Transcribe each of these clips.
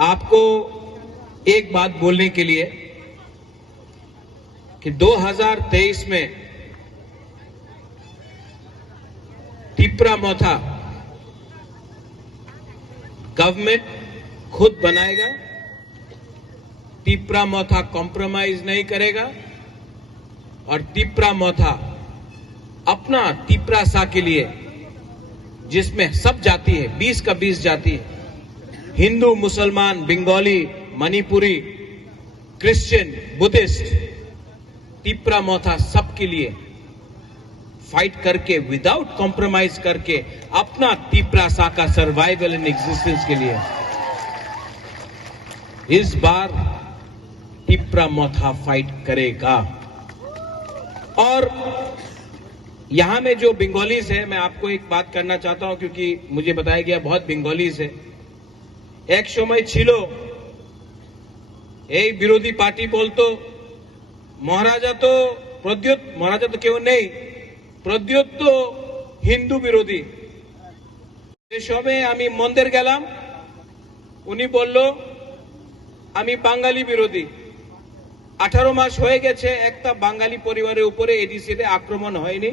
आपको एक बात बोलने के लिए कि 2023 में तिप्रा मोथा गवर्नमेंट खुद बनाएगा, तिप्रा मोथा कॉम्प्रोमाइज नहीं करेगा और तिप्रा मोथा अपना तिप्रा सा के लिए, जिसमें सब जाति है, 20 का 20 जाति है, हिंदू, मुसलमान, बंगाली, मणिपुरी, क्रिश्चियन, बुद्धिस्ट, तिप्रा मोथा सबके लिए फाइट करके विदाउट कॉम्प्रोमाइज करके अपना तिप्रा सा का सर्वाइवल इन एग्जिस्टेंस के लिए इस बार तिप्रा मोथा फाइट करेगा। और यहां में जो बंगालीज है, मैं आपको एक बात करना चाहता हूं क्योंकि मुझे बताया गया बहुत बंगालीज है। एक समय छिलो এই বিরোধী পার্টি বলতো মহারাজা তো প্রদ্যোৎ, মহারাজা তো কেউ নেই, প্রদ্যোৎ তো হিন্দু বিরোধী। এই সময় আমি মন্দির গেলাম, উনি বলল আমি বাঙালি বিরোধী। 18 মাস হয়ে গেছে, একটা বাঙালি পরিবারের উপরে এডিসিতে আক্রমণ হয়নি,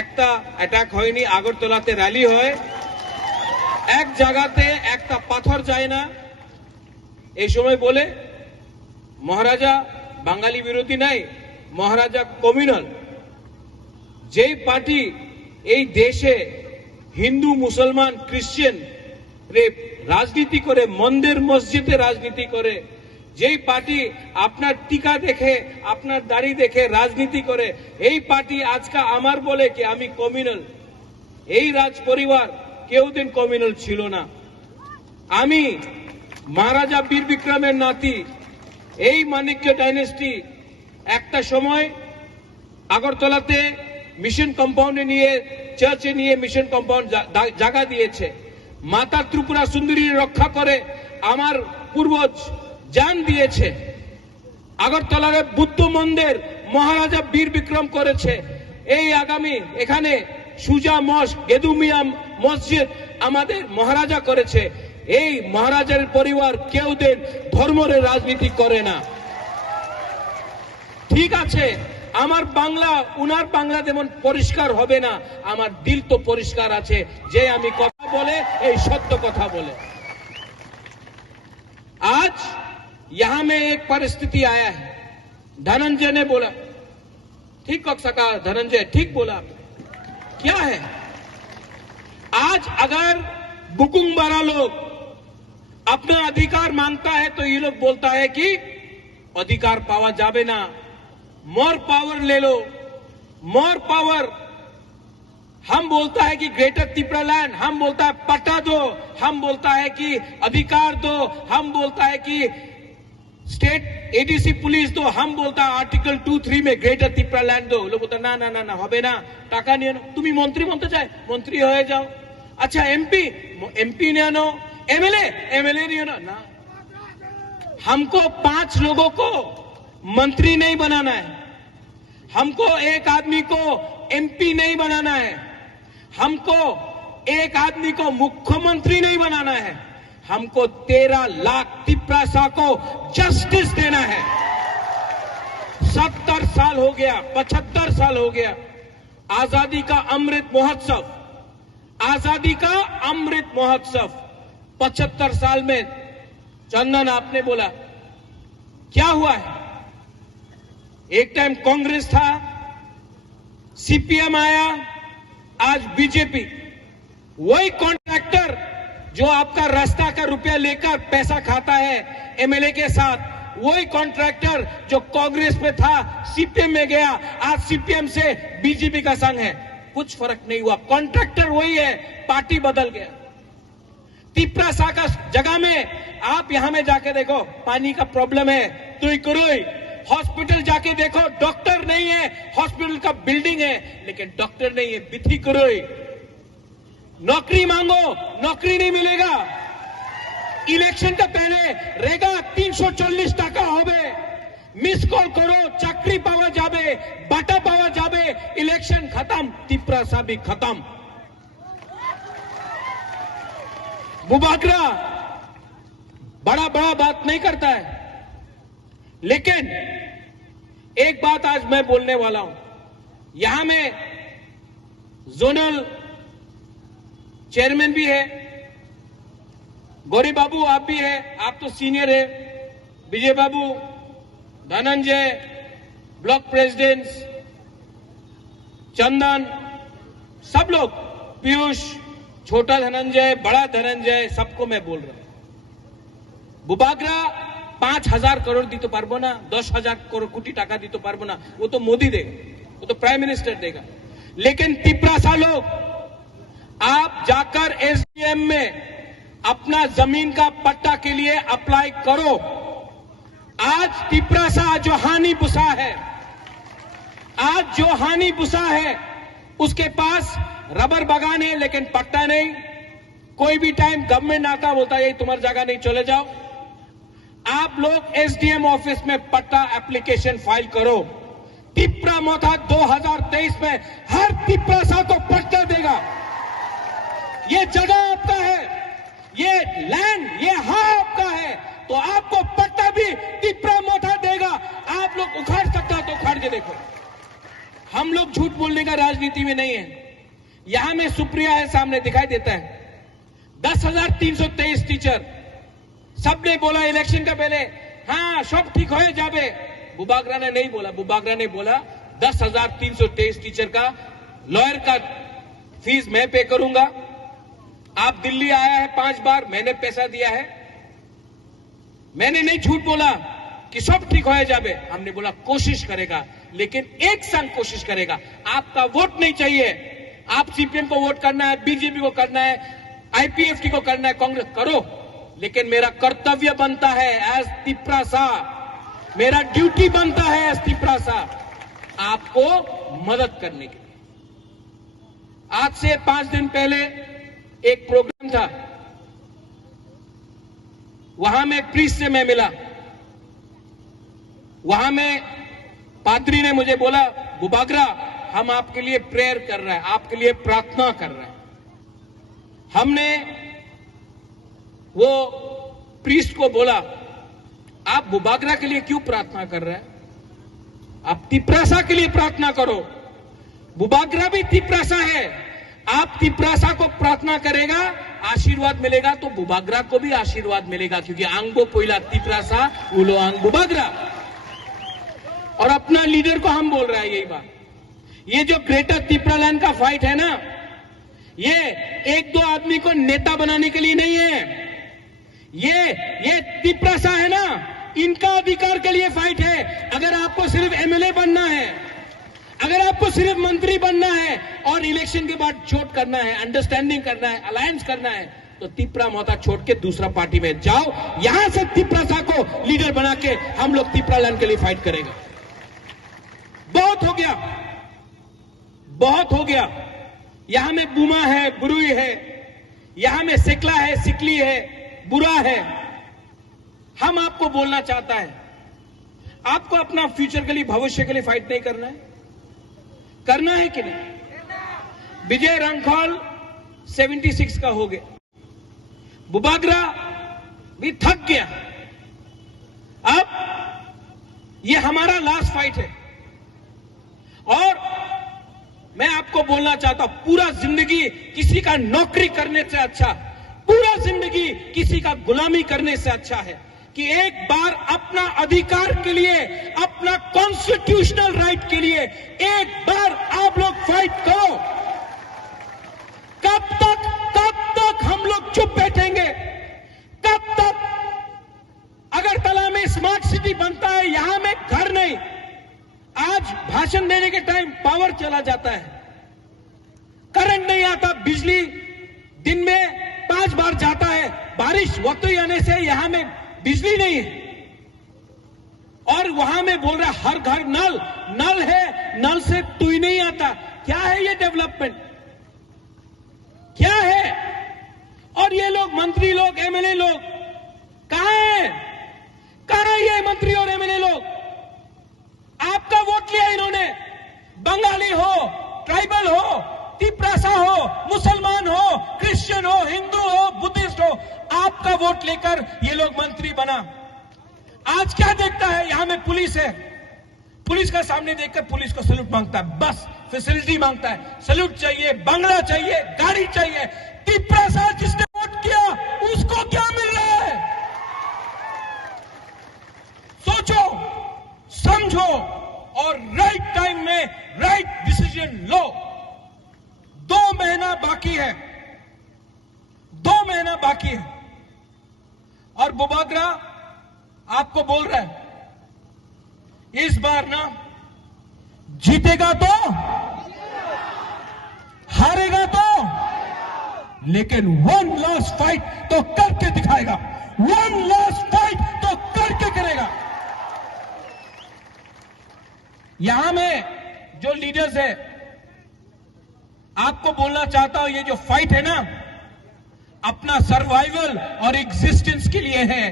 একটা অ্যাটাক হয়নি। আগরতলাতে র্যালি হয়, এক জায়গাতে একটা পাথর যায় না। এই সময় বলে মহারাজা বাঙালি বিরোধী নাই, মহারাজা কমিউনাল। যেই পার্টি এই দেশে হিন্দু, মুসলমান, ক্রিশ্চিয়ান রাজনীতি করে, মন্দির মসজিদে রাজনীতি করে, যেই পার্টি আপনার টিকা দেখে, আপনার দাড়ি দেখে রাজনীতি করে, এই পার্টি আজকে আমার বলে কি আমি কমিউনাল। এই রাজ পরিবার কেউ দিন কমিউনাল ছিল না। আমি মহারাজা বীর বিক্রমের নাতি, এই মানিক্য ডাইনেস্টি একটা সময় আগরতলাতে মিশন কম্পাউন্ডে নিয়ে, চার্চে নিয়ে মিশন কম্পাউন্ড জায়গা দিয়েছে। মাতা ত্রিপুরা সুন্দরী রক্ষা করে আমার পূর্বজ জান দিয়েছে। আগরতলার বুদ্ধ মন্দির মহারাজা বীর বিক্রম করেছে। এই আগামী এখানে সুজা মস্ক, গেদুমিয়া মসজিদ আমাদের মহারাজা করেছে। এই মহারাজার পরিবার কেউ দিন ধর্মের রাজনীতি করে না। ঠিক আছে, আমার বাংলা উনার বাংলা যেমন পরিষ্কার হবে না, আমার দিল তো পরিষ্কার আছে যে আমি কথা বলে এই সত্য কথা বলে। आज यहां में एक परिस्थिति आया है। धनंजय ने बोला, ठीक कह सका धनंजय, ठीक बोला। क्या है, आज अगर बुकुंबारा लोग अपना अधिकार मांगता है तो ये लोग बोलता है कि अधिकार पावा जावे ना, मोर पावर ले लो, मोर पावर। हम बोलता है कि ग्रेटर तिप्रा लैंड, हम बोलता है पट्टा दो, हम बोलता है कि अधिकार दो, हम बोलता है कि स्टेट एडीसी पुलिस दो, हम बोलता है आर्टिकल 2-3 में ग्रेटर तिप्रा लैंड दो। लोग बोलता ना ना ना ना होबे ना, टाका निये नाओ, तुमी मंत्री बनते चाय मंत्री हो जाओ। अच्छा एमपी, एमपी निये नाओ, एमएलए, एमएलए निये नाओ ना। हमको 5 लोगों को मंत्री नहीं बनाना है, हमको एक आदमी को एमपी नहीं बनाना है, हमको एक आदमी को मुख्यमंत्री नहीं बनाना है, हमको 13 लाख तिप्रासा को जस्टिस देना है। 70 साल हो गया, 75 साल हो गया आजादी का अमृत महोत्सव, आजादी का अमृत महोत्सव। 75 साल में चंदन आपने बोला क्या हुआ है? एक टाइम कांग्रेस था, सीपीएम आया, आज बीजेपी। वही कॉन्ट्रैक्टर जो आपका रास्ता का रुपया लेकर पैसा खाता है एमएलए के साथ, वही कॉन्ट्रैक्टर जो कांग्रेस में था सीपीएम में गया, आज सीपीएम से बीजेपी का संग है। कुछ फर्क नहीं हुआ, कॉन्ट्रैक्टर वही है, पार्टी बदल गया। तिप्रा सा का जगह में आप यहां में जाके देखो, पानी का प्रॉब्लम है, तुई करुई। हॉस्पिटल जाके देखो, डॉक्टर नहीं है, हॉस्पिटल का बिल्डिंग है लेकिन डॉक्टर नहीं है, बिथी करुई। नौकरी मांगो, नौकरी नहीं मिलेगा। इलेक्शन का पहले रेगा 340 टाका होबे, मिस कॉल करो, चाकरी पावा जाबे, बाटा पावा जाबे, इलेक्शन खत्म, तिप्रा सा भी खत्म। बुबागरा बड़ा बड़ा बात नहीं करता है। लेकिन एक बात आज मैं बोलने वाला हूं, यहां में जोनल चेयरमैन भी है, गौरी बाबू आप भी है, आप तो सीनियर है, विजय बाबू, धनंजय, ब्लॉक प्रेसिडेंट्स, चंदन, सब लोग, पीयूष, छोटा धनंजय, बड़ा धनंजय, सबको मैं बोल रहा हूं, बुबागरा 5,000 करोड़ दी तो पारबो ना, 10,000 कोटी टाका दी तो पारबो ना, वो तो मोदी देगा, वो तो प्राइम मिनिस्टर देगा। लेकिन तिपरासा लोग, आप जाकर एसडीएम में अपना जमीन का पट्टा के लिए अप्लाई करो। आज तिपरासा जो हानि बुसा है, आज जो हानि बुसा है, उसके पास रबर बागान है लेकिन पट्टा नहीं। कोई भी टाइम गवर्नमेंट आता बोलता है तुम्हारी जगह नहीं, चले जाओ। आप लोग एसडीएम ऑफिस में पट्टा एप्लीकेशन फाइल करो। तिपरा मोथा 2023 में हर तिपरासा को पट्टा देगा। ये जगह आपका है, ये लैंड, ये आपका है, तो आपको पट्टा भी तिपरा मोथा देगा। आप लोग उखाड़ सकता तो उखाड़ के देखो। हम लोग झूठ बोलने का राजनीति में नहीं है। यहां में सुप्रिया है, सामने दिखाई देता है, 10,323 टीचर। सबने बोला इलेक्शन का पहले, हाँ सब ठीक हो जावे। बुबागरा ने नहीं बोला, बुबागरा ने बोला 10,323 टीचर का लॉयर का फीस मैं पे करूंगा। आप दिल्ली आया है 5 बार, मैंने पैसा दिया है। मैंने नहीं झूठ बोला कि सब ठीक हो जावे। हमने बोला कोशिश करेगा, लेकिन एक संग कोशिश करेगा। आपका वोट नहीं चाहिए। आप सीपीएम को वोट करना है, बीजेपी को करना है, आईपीएफटी को करना है, कांग्रेस करो, लेकिन मेरा कर्तव्य बनता है एज तिपरासा, मेरा ड्यूटी बनता है एज तिपरासा आपको मदद करने के लिए। आज से 5 दिन पहले एक प्रोग्राम था, वहां में प्रीस्ट से मैं मिला। वहां में पादरी ने मुझे बोला, बुबागरा हम आपके लिए प्रेयर कर रहे हैं, आपके लिए प्रार्थना कर रहे हैं। हमने वो प्रीस्ट को बोला, आप बुबागरा के लिए क्यों प्रार्थना कर रहे हैं? आप तिपरासा के लिए प्रार्थना करो। बुबागरा भी तिपरासा है। आप तिपरासा को प्रार्थना करेगा, आशीर्वाद मिलेगा, तो बुबागरा को भी आशीर्वाद मिलेगा, क्योंकि आंगो पोइला तिपरासा उलो आंग बुबागरा। और अपना लीडर को हम बोल रहे हैं यही बात। ये जो ग्रेटर तिपरालैंड का फाइट है ना, ये 1-2 आदमी को नेता बनाने के लिए नहीं है। ये तिपरासा है ना, इनका अधिकार के लिए फाइट है। अगर आपको सिर्फ एमएलए बनना है, अगर आपको सिर्फ मंत्री बनना है और इलेक्शन के बाद छोड़ करना है, अंडरस्टैंडिंग करना है, अलायंस करना है, तो तिपरा मोहता छोड़ के दूसरा पार्टी में जाओ। यहां से तिपरासा को लीडर बना के हम लोग तिपरालैंड के लिए फाइट करेंगे। बहुत हो गया, बहुत हो गया। यहां में बुमा है, बुरुई है, यहां में सिकला है, सिकली है, बुरा है। हम आपको बोलना चाहता है, आपको अपना फ्यूचर के लिए, भविष्य के लिए फाइट नहीं करना है? करना है कि नहीं? विजय रणखोल 76 का हो गया, बुबागरा भी थक गया। अब ये हमारा लास्ट फाइट है। और मैं आपको बोलना चाहता हूं, पूरा जिंदगी किसी का नौकरी करने से अच्छा, पूरा जिंदगी किसी का गुलामी करने से अच्छा है कि एक बार अपना अधिकार के लिए, अपना कॉन्स्टिट्यूशनल राइट के लिए एक बार आप लोग फाइट करो। कब तक हम लोग चुप बैठेंगे? कब तक? अगरतला में स्मार्ट सिटी बनता है, यहां में घर नहीं। आज भाषण देने के टाइम पावर चला जाता है, करंट नहीं आता, बिजली दिन में 5 बार जाता है। बारिश वक्त ही आने से यहां में बिजली नहीं है। और वहां में बोल रहा हर घर नल है, नल से तू ही नहीं आता। क्या है ये डेवलपमेंट? क्या है? और ये लोग मंत्री लोग, एमएलए लोग कहां है? कहां है ये मंत्री और एमएलए लोग? आपका वोट लिया इन्होंने। बंगाली हो, ट्राइबल हो, तिपरासा हो, मुसलमान हो, क्रिश्चियन हो, हिंदू हो, बुद्धिस्ट हो, आपका वोट लेकर ये लोग मंत्री बना। आज क्या देखता है, यहां में पुलिस है, पुलिस का सामने देखकर पुलिस को सैल्यूट मांगता है, बस फैसिलिटी मांगता है, सैल्यूट चाहिए, बंगला चाहिए, गाड़ी चाहिए। तिप्रा साल जिसने वोट किया उसको क्या मिल रहा है? सोचो, समझो और राइट टाइम में राइट डिसीजन लो। 2 महीना बाकी है, 2 महीना बाकी है और बुबागरा आपको बोल रहा है इस बार ना जीतेगा तो, हारेगा तो, लेकिन 1 लास्ट फाइट तो करके दिखाएगा, 1 लास्ट फाइट तो करके करेगा। यहां में जो लीडर्स है, आपको बोलना चाहता हूं, ये जो फाइट है ना, अपना सर्वाइवल और एग्जिस्टेंस के लिए है।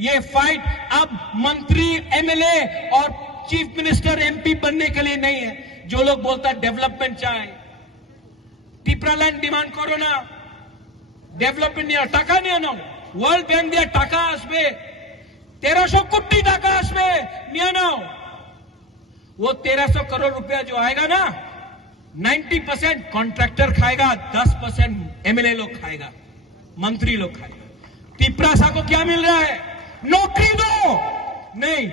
ये फाइट अब मंत्री, एमएलए और चीफ मिनिस्टर, एमपी बनने के लिए नहीं है। जो लोग बोलता है डेवलपमेंट चाहे, टिप्रालैंड डिमांड करो ना, डेवलपमेंट नहीं, टाका नहीं आना, वर्ल्ड बैंक दिया टाका आसबे, 1300 कोटी टाका आसबे नहीं आना। वो 1300 करोड़ रुपया जो आएगा ना, 90% कॉन्ट्रैक्टर खाएगा, 10% एमएलए लोग खाएगा, मंत्री लोग खाएगा। तिप्रासा को क्या मिल रहा है? नौकरी दो, नहीं।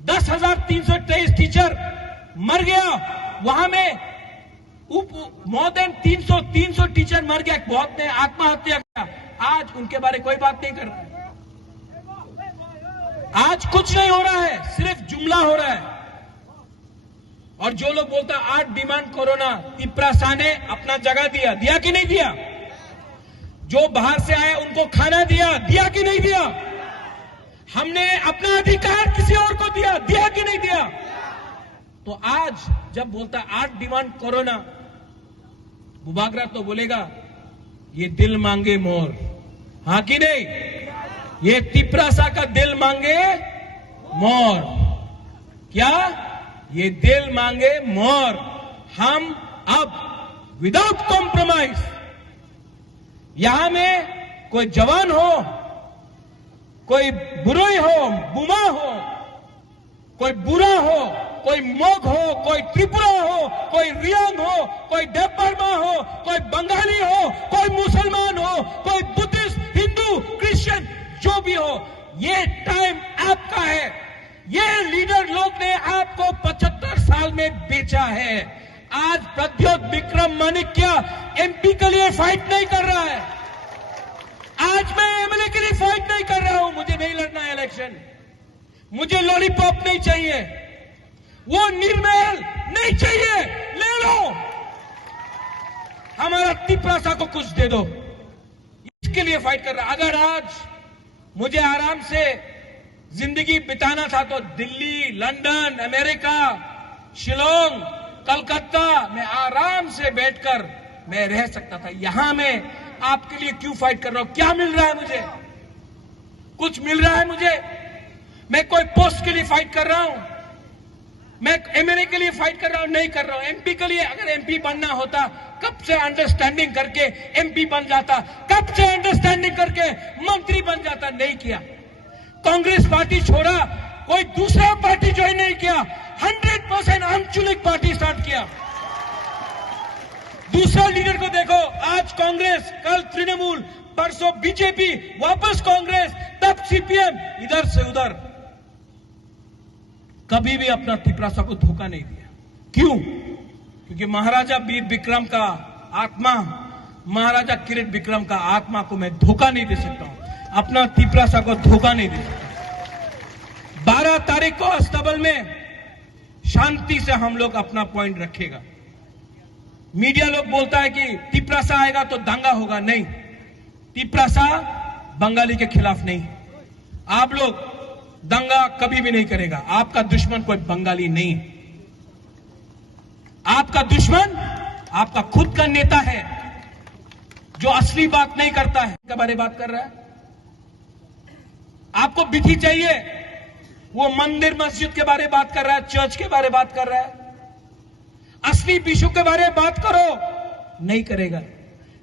10,323 टीचर मर गया, वहां में मोर देन 300 टीचर मर गया, बहुत ने आत्महत्या किया। आज उनके बारे कोई बात नहीं कर रहा है। आज कुछ नहीं हो रहा है, सिर्फ जुमला हो रहा है। और जो लोग बोलता 8 डिमांड कोरोना, तिप्रासा ने अपना जगह दिया कि नहीं दिया? जो बाहर से आए उनको खाना दिया कि नहीं दिया? हमने अपना अधिकार किसी और को दिया कि नहीं दिया? तो आज जब बोलता 8 डिमांड कोरोना, बुबागरा तो बोलेगा ये दिल मांगे मोर, हां कि नहीं? ये तिप्रासा का दिल मांगे मोर। क्या? ये दिल मांगे मोर। हम अब विदाउट कॉम्प्रोमाइज, यहां में कोई जवान हो, कोई बुराई हो, बुमा हो, कोई बुरा हो, कोई मोग हो, कोई त्रिपुरा हो, कोई रियांग हो, कोई देवबर्मा हो, कोई बंगाली हो, कोई मुसलमान हो, कोई बुद्धिस्ट, हिंदू, क्रिश्चियन, जो भी हो, ये टाइम आपका है। ये लीडर लोग ने आपको 75 साल में बेचा है। आज प्रद्योत विक्रम माणिक्य एमपी के लिए फाइट नहीं कर रहा है। आज मैं एमएलए के लिए फाइट नहीं कर रहा हूं। मुझे नहीं लड़ना है इलेक्शन, मुझे लॉलीपॉप नहीं चाहिए, वो निर्मल नहीं चाहिए, ले लो, हमारा तिप्रासा को कुछ दे दो, इसके लिए फाइट कर रहा। अगर आज मुझे आराम से जिंदगी बिताना था तो दिल्ली, लंदन, अमेरिका, शिलोंग, कलकत्ता में आराम से बैठकर मैं रह सकता था। यहां मैं आपके लिए क्यों फाइट कर रहा हूं? क्या मिल रहा है मुझे? कुछ मिल रहा है मुझे? मैं कोई पोस्ट के लिए फाइट कर रहा हूं? मैं एमएलए के लिए फाइट कर रहा हूं? नहीं कर रहा हूं। एमपी के लिए, अगर एमपी बनना होता कब से अंडरस्टैंडिंग करके एमपी बन जाता, कब से अंडरस्टैंडिंग करके मंत्री बन जाता। नहीं किया। कांग्रेस पार्टी छोड़ा, कोई दूसरा पार्टी ज्वाइन नहीं किया, 100% आंचलिक पार्टी स्टार्ट किया। दूसरा लीडर को देखो, आज कांग्रेस, कल तृणमूल, परसों बीजेपी, वापस कांग्रेस, तब सीपीएम, इधर से उधर। कभी भी अपना तिप्रासा को धोखा नहीं दिया। क्यों? क्योंकि महाराजा वीर विक्रम का आत्मा, महाराजा किरीट विक्रम का आत्मा को मैं धोखा नहीं दे सकता हूं, अपना तिप्रासा को धोखा नहीं दे सकता। 12 तारीख को अस्तबल में शांति से हम लोग अपना पॉइंट रखेगा। मीडिया लोग बोलता है कि तिप्रासा आएगा तो दंगा होगा। नहीं, तिप्रासा बंगाली के खिलाफ नहीं। आप लोग दंगा कभी भी नहीं करेगा। आपका दुश्मन कोई बंगाली नहीं है। आपका दुश्मन आपका खुद का नेता है, जो असली बात नहीं करता है, के बारे में बात कर रहा है। आपको विधि चाहिए, वो मंदिर मस्जिद के बारे में बात कर रहा है, चर्च के बारे में बात कर रहा है। असली विषयों के बारे में बात करो, नहीं करेगा।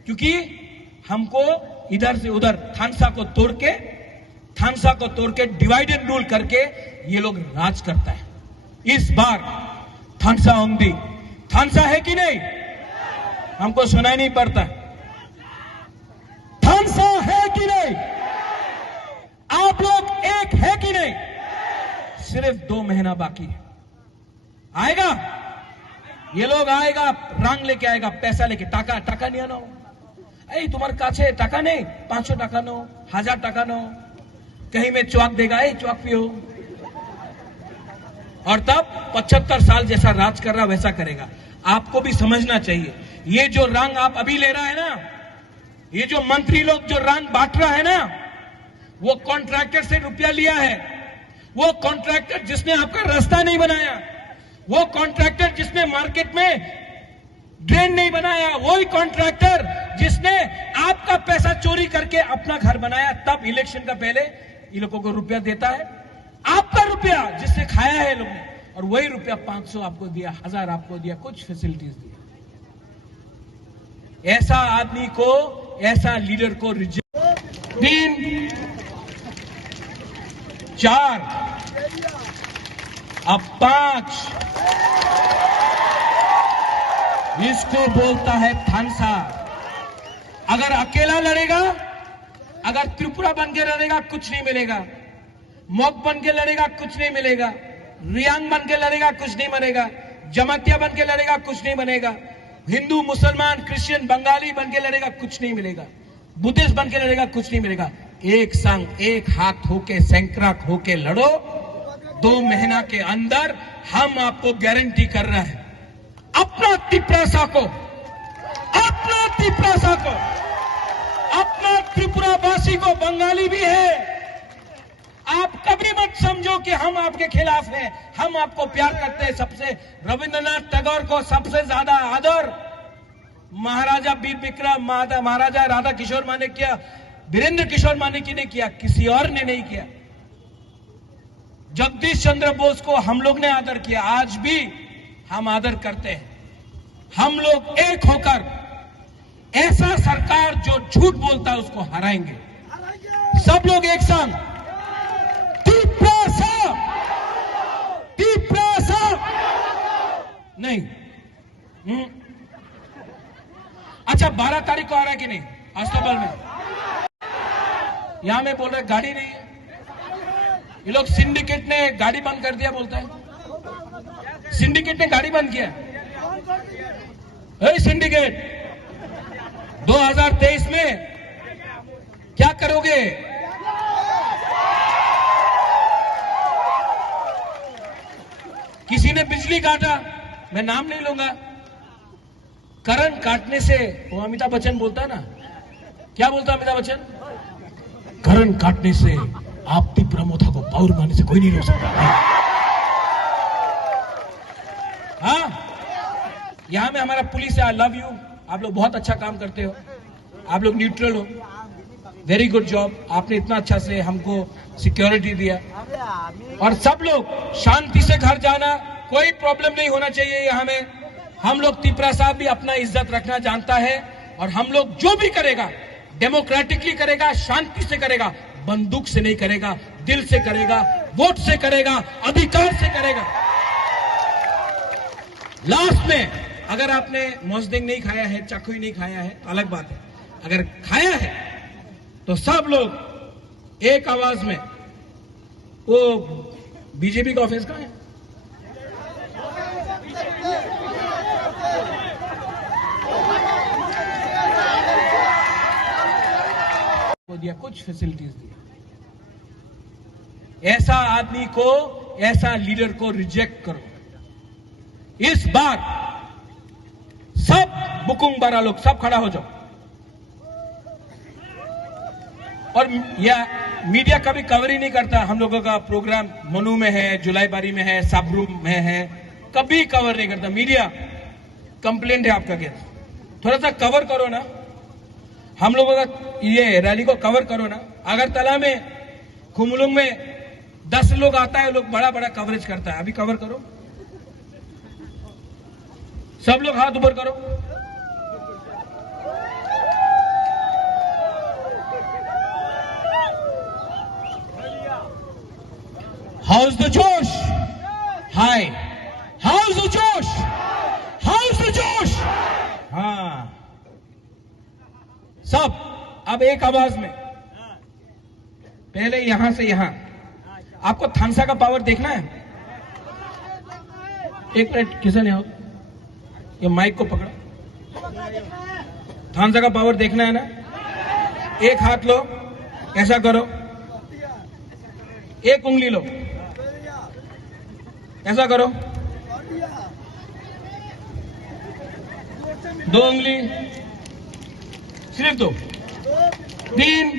क्योंकि हमको इधर से उधर थानसा को तोड़ के डिवाइड एंड रूल करके ये लोग राज करता है। इस बार थानसा ओंगदी, थानसा है कि नहीं? हमको सुनाई नहीं पड़ता। थानसा है कि नहीं? आप लोग एक है कि नहीं? सिर्फ 2 महीना बाकी है। आएगा ये लोग, आएगा रंग लेके आएगा, पैसा लेके, टाका नहीं आना। ऐ तुम्हारे काछे टाका नहीं, 500 टाका नो, 1000 टाका नो, कहीं में चौक देगा, चौक पियो। और तब 75 साल जैसा राज कर रहा वैसा करेगा। आपको भी समझना चाहिए, ये जो रंग आप अभी ले रहा है ना, ये जो मंत्री लोग जो रंग बांट रहा है ना, वो कॉन्ट्रैक्टर से रुपया लिया है। वो कॉन्ट्रैक्टर जिसने आपका रास्ता नहीं बनाया, वो कॉन्ट्रैक्टर जिसने मार्केट में ड्रेन नहीं बनाया, वही कॉन्ट्रैक्टर जिसने आपका पैसा चोरी करके अपना घर बनाया, तब इलेक्शन का पहले इन लोगों को रुपया देता है। आपका रुपया जिससे खाया है लोगों ने, और वही रुपया 500 आपको दिया, 1000 आपको दिया, कुछ फैसिलिटीज दी। ऐसा आदमी को, ऐसा लीडर को रिजेक्ट। 3, 4, अब 5, इसको बोलता है थानसा। अगर अकेला लड़ेगा, अगर त्रिपुरा बन के लड़ेगा, कुछ नहीं मिलेगा। मॉक बन के लड़ेगा, कुछ नहीं मिलेगा। रियांग बन के लड़ेगा, कुछ नहीं बनेगा। जमातिया बन के लड़ेगा, कुछ नहीं बनेगा। हिंदू, मुसलमान, क्रिश्चियन, बंगाली बन के लड़ेगा, कुछ नहीं मिलेगा। बुद्धिस्ट बन के लड़ेगा, कुछ नहीं मिलेगा। एक संग, एक हाथ होके, सैंकड़ा होके लड़ो। 2 महीना के अंदर हम आपको गारंटी कर रहे हैं, अपना तिपरासा को, अपना त्रिपुरावासी को, बंगाली भी है। आप कभी मत समझो कि हम आपके खिलाफ हैं। हम आपको प्यार करते हैं। सबसे रविंद्रनाथ टैगोर को सबसे ज्यादा आदर महाराजा वीर विक्रम, महाराजा राधा किशोर माने किया, वीरेंद्र किशोर मानेकी ने किया, किसी और ने नहीं किया। जगदीश चंद्र बोस को हम लोग ने आदर किया, आज भी हम आदर करते हैं। हम लोग एक होकर ऐसा सरकार जो झूठ बोलता है उसको हराएंगे। सब लोग एक संग, तिपरासा नहीं। अच्छा, 12 तारीख को आ रहा है कि नहीं? अस्तबल में यहां में बोल रहे गाड़ी नहीं है। ये लोग सिंडिकेट ने गाड़ी बंद कर दिया बोलता है। सिंडिकेट ने गाड़ी बंद किया। सिंडिकेट 2023 में क्या करोगे? किसी ने बिजली काटा, मैं नाम नहीं लूंगा, करंट काटने से, वो अमिताभ बच्चन बोलता है ना, क्या बोलता है अमिताभ बच्चन? करंट काटने से आप प्रमोथा को पावर मारने से कोई नहीं रोक सकता। हाँ, यहां में हमारा पुलिस है, आई लव यू, आप लोग बहुत अच्छा काम करते हो, आप लोग न्यूट्रल हो, वेरी गुड जॉब। आपने इतना अच्छा से हमको सिक्योरिटी दिया, और सब लोग शांति से घर जाना, कोई प्रॉब्लम नहीं होना चाहिए यहां में। हम लोग तिपरा साहब भी अपना इज्जत रखना जानता है, और हम लोग जो भी करेगा डेमोक्रेटिकली करेगा, शांति से करेगा, बंदूक से नहीं करेगा, दिल से करेगा, वोट से करेगा, अधिकार से करेगा। लास्ट में, अगर आपने मोजदिंग नहीं खाया है, चाकुई नहीं खाया है, तो अलग बात है। अगर खाया है तो सब लोग एक आवाज में, वो बीजेपी का ऑफिस कहां है? दिया, कुछ फैसिलिटीज दिया। ऐसा आदमी को, ऐसा लीडर को रिजेक्ट करो। इस बार सब बुकुंग बारा लोग सब खड़ा हो जाओ। और यह मीडिया कभी कवर ही नहीं करता। हम लोगों का प्रोग्राम मनु में है, जुलाईबारी में है, साबरू में है, कभी कवर नहीं करता मीडिया। कंप्लेंट है आपका क्या? थोड़ा सा कवर करो ना, हम लोगों का ये रैली को कवर करो ना। अगरतला में, खुमलुंग में 10 लोग आता है, लोग बड़ा बड़ा कवरेज करता है, अभी कवर करो। सब लोग हाथ ऊपर करो। हाउस द जोश, हाय, हाउस द जोश, हाउस द जोश। हाँ, सब अब एक आवाज में, पहले यहां से यहां। आपको थानसा का पावर देखना है? एक मिनट, किसी ने हो ये माइक को पकड़ा, थानसा का पावर देखना है ना? एक हाथ लो, ऐसा करो, एक उंगली लो, ऐसा करो, दो उंगली, सिर्फ दो, तीन,